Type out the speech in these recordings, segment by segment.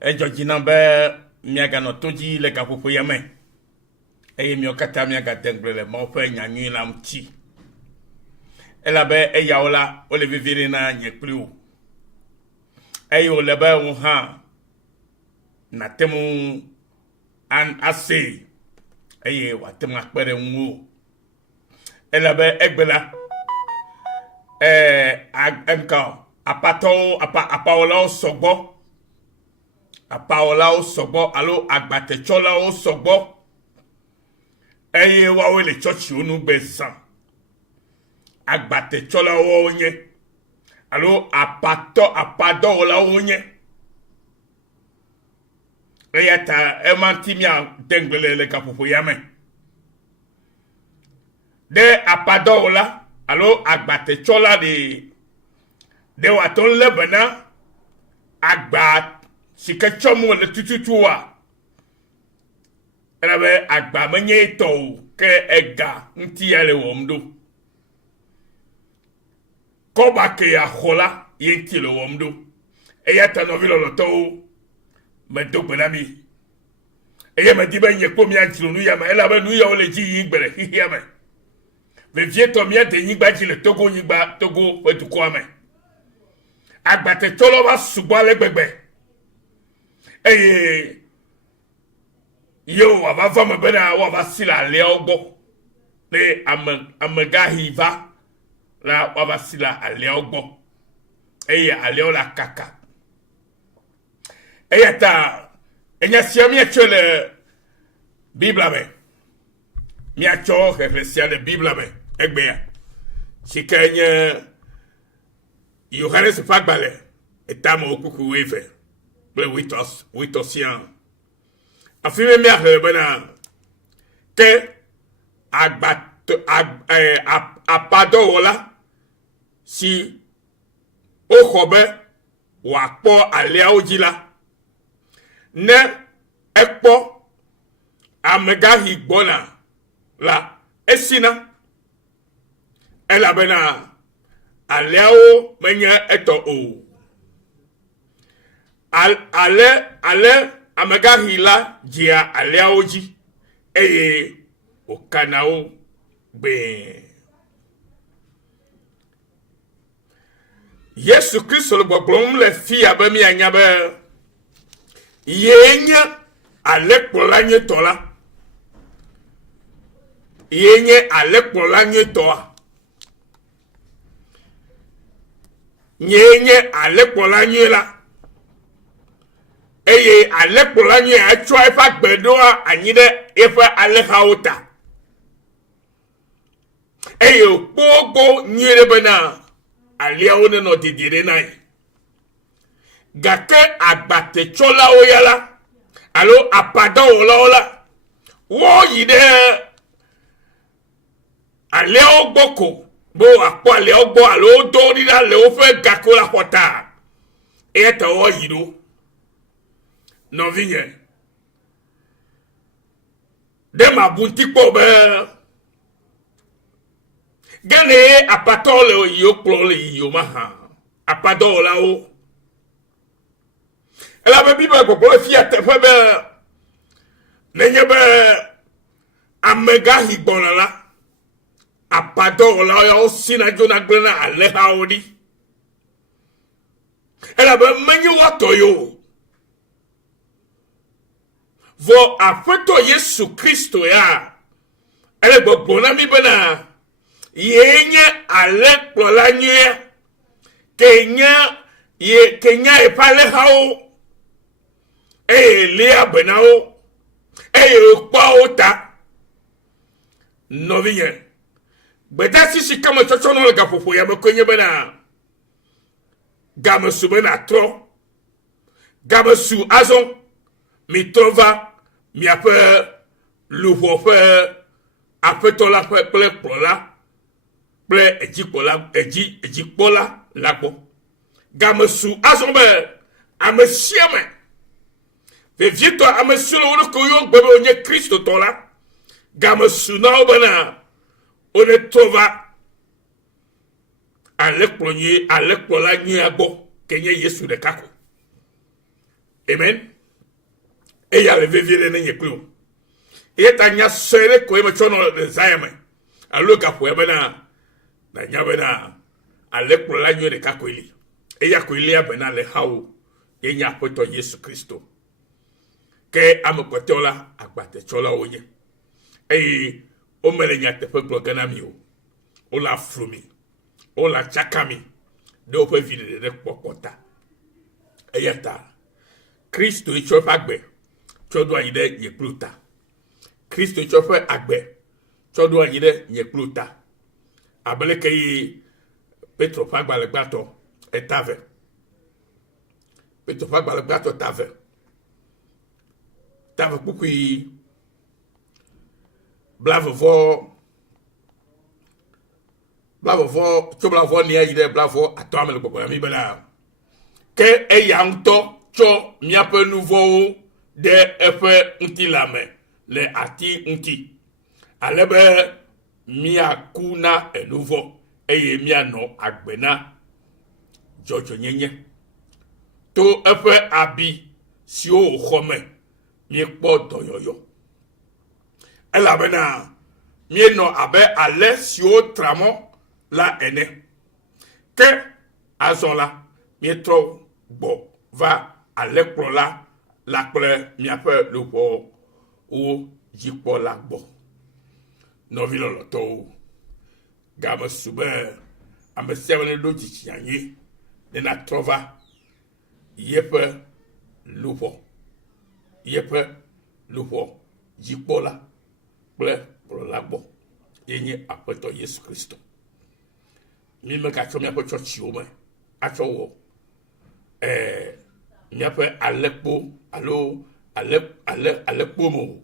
Ejojina be miaga no toji le gapopo yame. Eye mi okata miaga dengle mo fe nyanyu la mti. Ela be eyaola o le vivire na nyekplu. Eye o le be wo ha na temu an ase. Eye wa temu akpere nwo. Ela be egbela emka apaola o sogbo. Apaola o sogbo alo agbatechola o sogbo. Eye wa we le church onu besan. Agbatechola o onye. Alo apado la onye. Eye ta emantimia denglele le kapopo yame. De apado la alo agbatechola de waton lebena agbat sika chomo le tututua. Elabe agba menye to ke ega nti yale womdo. Koba ke ya hola yenti le womdo. Eya tanovilo lo to me dogbelami. Eya me dibe nye ko mi antilu nu ya ma elabe nu ya ole ji yigbere hiya me. Me vieto mi ade yigba ji le togo yigba togo wetuko ame. Agbate cholo ba subo ale gbegbe. Eye yo wa va me bena wa va sila le ogbo le amega hiva la wa va sila ale ogbo eye ale la kaka eye ta enya siami achole Bible me mi acho reflesia de Bible me egbe ya sikenye Yohanes fagbale etamo okuku wefe ble witosian afime mi ahre bena ke apado wala si okobe wakpo alia ojila ne ekpo amega higbona la esina ela bena aliao menye eto o ale amega hila jia aliaoji eye okanao be Yesu Kristo le gbogbom le fi abemi anya be yenya ale polanye tola yenye ale polanye toa nyenye ale polanye la eye alekpolanye achwa efa gbedoa anyide efa alehaota eye okpogo nyere bena aliaone no didire nai gake agbatechola oyala alo apada ola wo yide aleogboko bo akpo aleogbo alo do dira le ofe gakola hota eta wo yido non vigne de ma bunti po be gane apatole yo plole yo maha apadola o ela be biba go bo fi atefe be nenye be amega higbona la apadola yo sina jona glena aleha odi ela be menye wato yo vo afeto Yesu Kristo ya ele gbogbo mi bena yenye ale plolanye kenya e pale hao le abenao pa ota no vigne beta sisi kama chocho no ga fofo ya mekonye bena gamesu bena tro gamesu azon mi trova mi ape luvo fe afetola fe ple plola ple ejipola lagbo gamesu azombe amesieme ve vito amesu lo ko yo gbebe onye Kristo tola gamesu na obana one trova alekplola nyi agbo kenye Yesu de kako Amen. Et ya le vivre ne yeklu. Et ta nya sere ko me chono de zayame. Alo ka po bena na nya bena ale pro la nyo de ka ko ili. E ya ko ili abena le hawo ye nya poto Yesu Kristo. Ke amokotola agbate chola oye. E o mele nya te pe gana mi o. O la flumi. O la chakami. De o pe vide de pokota. E ya ta Kristo e chofa agbe. Chodo ayide ye pluta. Kristo e chofa agbe. Chodo ayide ye pluta. Abele ke Petro fagba le gbato etave. Petro fagba le gbato tave. Tave kukui blavo vo ni ayide blavo ato amele gbogbo mi bela. Ke eyanto cho miape nouveau de efe nti lame le ati nti alebe miakuna nouveau eye miano agbena jojo nyenye to efe abi si o khome mi po doyoyo elabena mi no abe ale si o tramo la ene ke azola mi tro bo va ale pro la ple mi ape le po o jipo la bo no vilo lo to gama sube ame sevene do jichanyi de na trova yepe lupo jipo la ple pro la bo yenye apeto Yesu Kristo mi me ka chomi apeto chiome achowo miape alekpo alo alekpo mo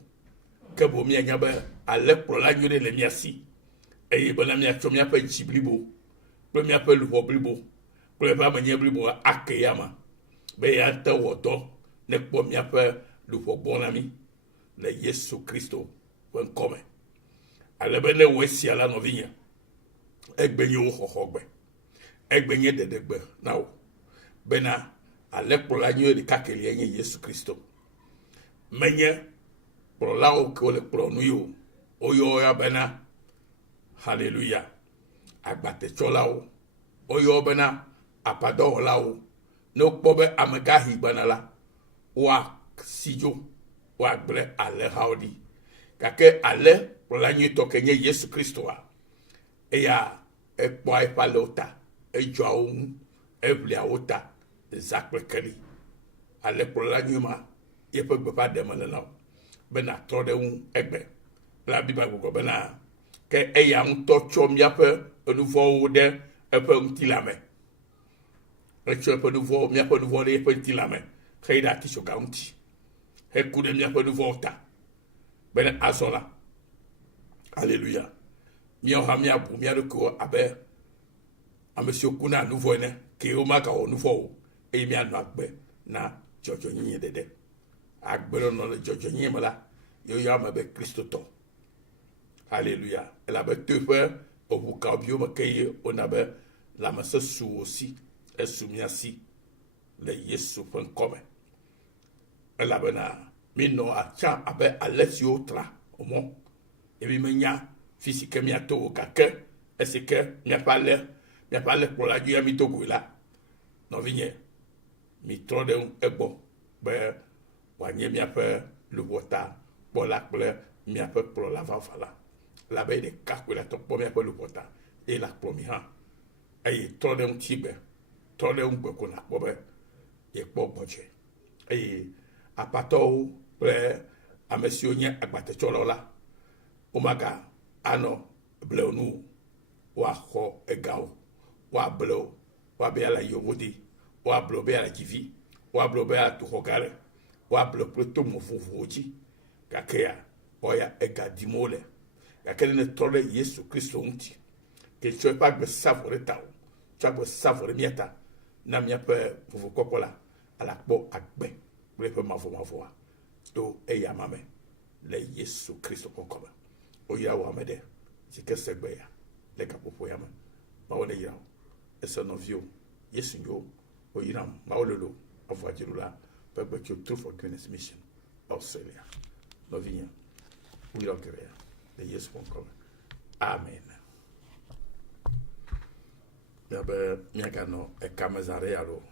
kebo mi anya be alekpo la nyore le miasi eye bana mi acho miape jiblibo pe miape lubo blibo pe ba manye blibo akeyama be ya ta wodo ne kpo miape lubo bonami le Yesu Kristo wen come alebe ne wesi ala no vinya egbenye wo hohogbe egbenye dedegbe nawo bena alekpo la nyo de kakeli enye Yesu Kristo menye pro la o ko le pro nu yo oyo ya bena hallelujah agbate chola o oyo bena apado la o no pobe amagahi banala wa sijo wa bre ale haudi kake ale pro la nyo to kenye Yesu Kristo wa eya ekpo ipalota ejo awun ebli awota zakpekeli ale pro la nyuma ye pe gbe pa de malala bena to de un egbe la biba go bena ke eya un to cho mia pe nouveau de e pe ntilame e cho pe nouveau mia pe nouveau de pe ntilame ke da ti so kaunti e ku de mia pe nouveau ta bena asola alléluia mia ha mia bu mia de ko abe a monsieur kuna nouveau ne ke o maka o nouveau e mi anu agbe na jojo nyi dede agbero no le jojo nyi mala yo ya ma be Kristo to hallelujah ela be tefe o buka bio makeye onabe la masa su aussi esumiasi le Yesu pen come ela bena mino acha abe alesio tra omo e bi menya physique mi ato kake esike mi apale pour la dia mi to la no vinye mi tro de un ebo be wanye mi ape le bota pour la ple mi ape pour la vanfala la be de kakula to pour mi ape le bota et la promi ha ay tro de un tibe tro de un gbe na bobe e po boje ay apato ple a monsieur nya agbate cholola omaga ano bleonu wa ho egao wa blo wa be ala yomodi wa blo be ala jivi wa blo be ala tuhogare wa blo proto mofufuji kakea oya egadimole yakele ne tole Yesu Kristo unti ke tu pas be savore tawo tu pas savore mieta na mia pe fufu kopola ala kpo agbe bre pe mavo to eya mame le Yesu Kristo kokoba oya wa mede jike segbe ya le kapopo ya ma wona yawo eso no vio Yesu yo oyiram maololo avwajirula Perpetual True Forgiveness Mission Australia. Novinha, wila kere de Yesu konkome. Amen. Ya be miaka no e kamezare alo